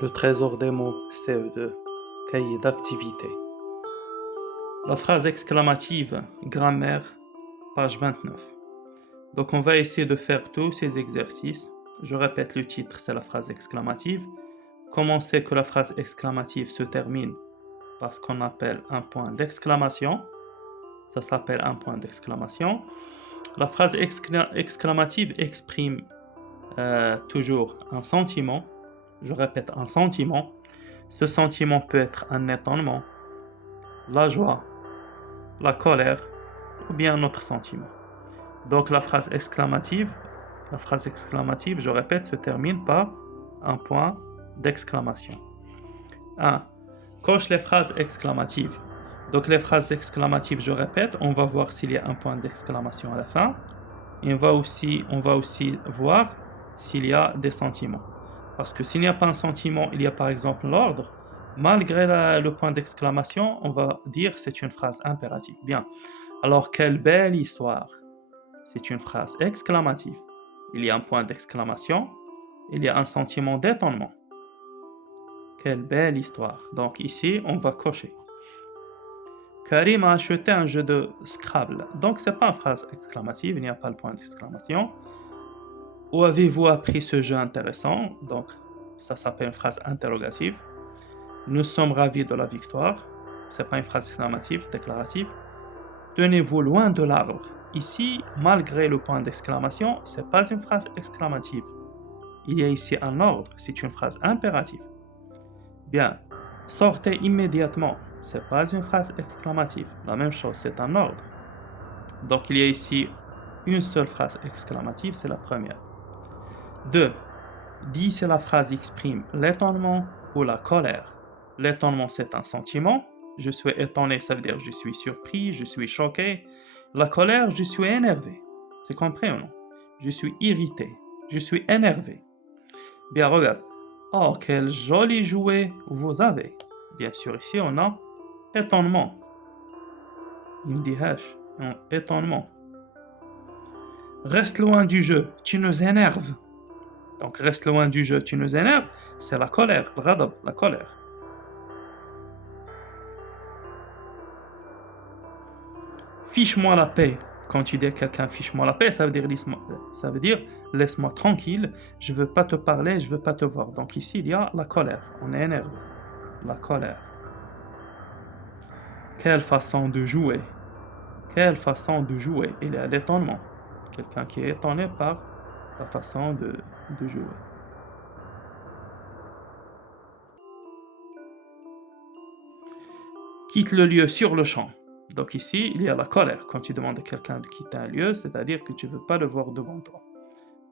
Le trésor des mots CE2, cahier d'activité. La phrase exclamative, grammaire, page 29. Donc on va essayer de faire tous ces exercices. Je répète le titre, c'est la phrase exclamative. Comment on sait que la phrase exclamative se termine par ce qu'on appelle un point d'exclamation? Ça s'appelle un point d'exclamation. La phrase exclamative exprime toujours un sentiment. Je répète, un sentiment. Ce sentiment peut être un étonnement, la joie, la colère ou bien un autre sentiment. Donc la phrase exclamative, je répète, se termine par un point d'exclamation. 1. Coche les phrases exclamatives. Donc les phrases exclamatives, je répète, on va voir s'il y a un point d'exclamation à la fin. Et on va aussi voir s'il y a des sentiments. Parce que s'il n'y a pas un sentiment, il y a par exemple l'ordre, malgré le point d'exclamation, on va dire c'est une phrase impérative. Bien. Alors, quelle belle histoire! C'est une phrase exclamative. Il y a un point d'exclamation, il y a un sentiment d'étonnement. Quelle belle histoire! Donc ici, on va cocher. Karim a acheté un jeu de Scrabble. Donc, ce n'est pas une phrase exclamative, il n'y a pas le point d'exclamation. Où avez-vous appris ce jeu intéressant? Donc, ça s'appelle une phrase interrogative. Nous sommes ravis de la victoire. Ce n'est pas une phrase exclamative, déclarative. Tenez-vous loin de l'arbre. Ici, malgré le point d'exclamation, ce n'est pas une phrase exclamative. Il y a ici un ordre, c'est une phrase impérative. Bien, sortez immédiatement. Ce n'est pas une phrase exclamative. La même chose, c'est un ordre. Donc, il y a ici une seule phrase exclamative, c'est la première. 2. Dis si la phrase exprime l'étonnement ou la colère. L'étonnement, c'est un sentiment. Je suis étonné, ça veut dire je suis surpris, je suis choqué. La colère, je suis énervé. C'est compris ou non? Je suis irrité, je suis énervé. Bien, regarde. Oh, quel joli jouet vous avez. Bien sûr, ici, on a étonnement. Indihash, étonnement. Reste loin du jeu, tu nous énerves. Donc, reste loin du jeu, tu nous énerves, c'est la colère, le ghadab, la colère. Fiche-moi la paix. Quand tu dis à quelqu'un fiche-moi la paix, ça veut dire laisse-moi tranquille, je veux pas te parler, je veux pas te voir. Donc ici, il y a la colère, on est énervé. La colère. Quelle façon de jouer. Quelle façon de jouer. Il y a l'étonnement. Quelqu'un qui est étonné par la façon de jouer. Quitte le lieu sur le champ. Donc ici, il y a la colère. Quand tu demandes à quelqu'un de quitter un lieu, c'est-à-dire que tu ne veux pas le voir devant toi.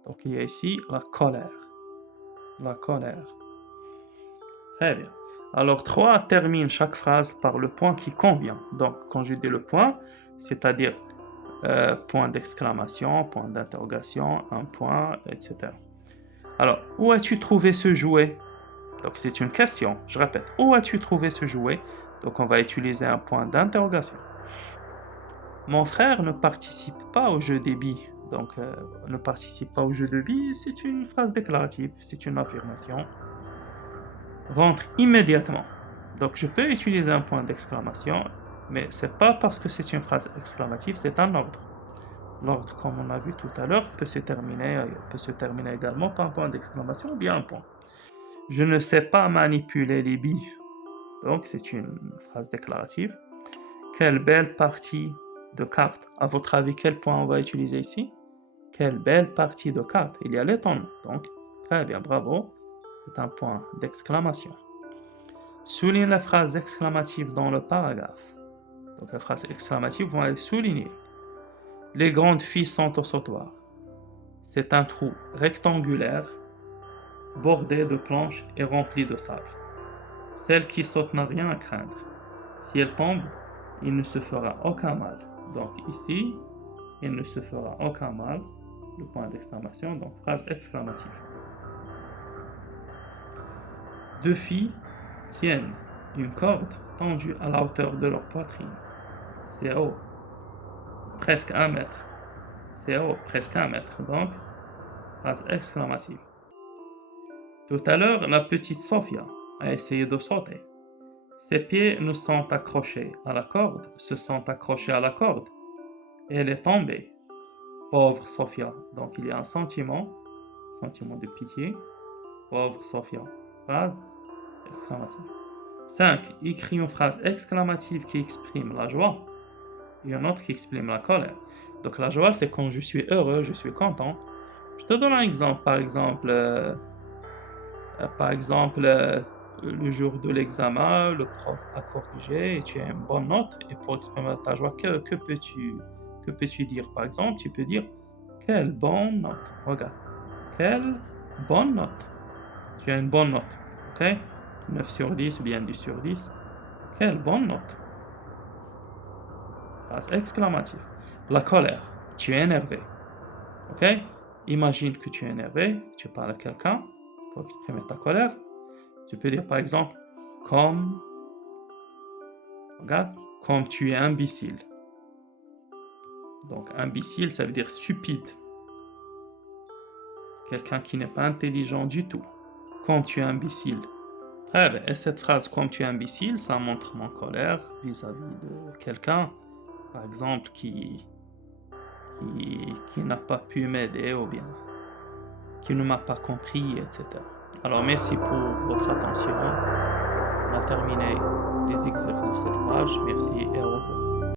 Donc il y a ici la colère. La colère. Très bien. Alors 3 termine chaque phrase par le point qui convient. Donc quand je dis le point, c'est-à-dire point d'exclamation, point d'interrogation, un point, etc. Alors, où as-tu trouvé ce jouet? Donc c'est une question. Je répète, où as-tu trouvé ce jouet? Donc on va utiliser un point d'interrogation. Mon frère ne participe pas au jeu des billes. Donc, ne participe pas au jeu de billes, c'est une phrase déclarative, c'est une affirmation. Rentre immédiatement. Donc, je peux utiliser un point d'exclamation, mais c'est pas parce que c'est une phrase exclamative, c'est un ordre. L'ordre, comme on a vu tout à l'heure, peut se terminer également par un point d'exclamation ou bien un point. Je ne sais pas manipuler les billes. Donc, c'est une phrase déclarative. Quelle belle partie de cartes. À votre avis, quel point on va utiliser ici? Quelle belle partie de cartes. Il y a les tons. Donc, très bien, bravo. C'est un point d'exclamation. Souligne la phrase exclamative dans le paragraphe. Donc, les phrases exclamatives vont être soulignées. Les grandes filles sont au sautoir. C'est un trou rectangulaire, bordé de planches et rempli de sable. Celle qui saute n'a rien à craindre. Si elle tombe, il ne se fera aucun mal. Donc ici, il ne se fera aucun mal. Le point d'exclamation, donc phrase exclamative. Deux filles tiennent une corde tendue à la hauteur de leur poitrine. C'est haut. Presque 1 mètre. C'est haut, presque 1 mètre. Donc, phrase exclamative. Tout à l'heure, la petite Sophia a essayé de sauter. Ses pieds ne sont accrochés à la corde, se sont accrochés à la corde. Et elle est tombée. Pauvre Sophia. Donc il y a un sentiment de pitié. Pauvre Sophia. Phrase exclamative. 5. Écris une phrase exclamative qui exprime la joie et une autre qui exprime la colère. Donc la joie, c'est quand je suis heureux, je suis content. Je te donne un exemple. Le jour de l'examen, le prof a corrigé et tu as une bonne note. Et pour exprimer ta joie, que peux-tu dire? Par exemple, tu peux dire quelle bonne note. Regarde, quelle bonne note. Tu as une bonne note, ok? 9 sur 10 ou bien 10 sur 10. Quelle bonne note. Phrase exclamative. La colère. Tu es énervé, ok? Imagine que tu es énervé, tu parles à quelqu'un pour exprimer ta colère. Tu peux dire par exemple comme, regarde, comme tu es imbécile. Donc imbécile, ça veut dire stupide. Quelqu'un qui n'est pas intelligent du tout. Comme tu es imbécile. Très bien. Et cette phrase comme tu es imbécile, ça montre mon colère vis-à-vis de quelqu'un, par exemple, qui n'a pas pu m'aider ou bien qui ne m'a pas compris, etc. Alors merci pour votre attention. On a terminé les exercices de cette page. Merci et au revoir.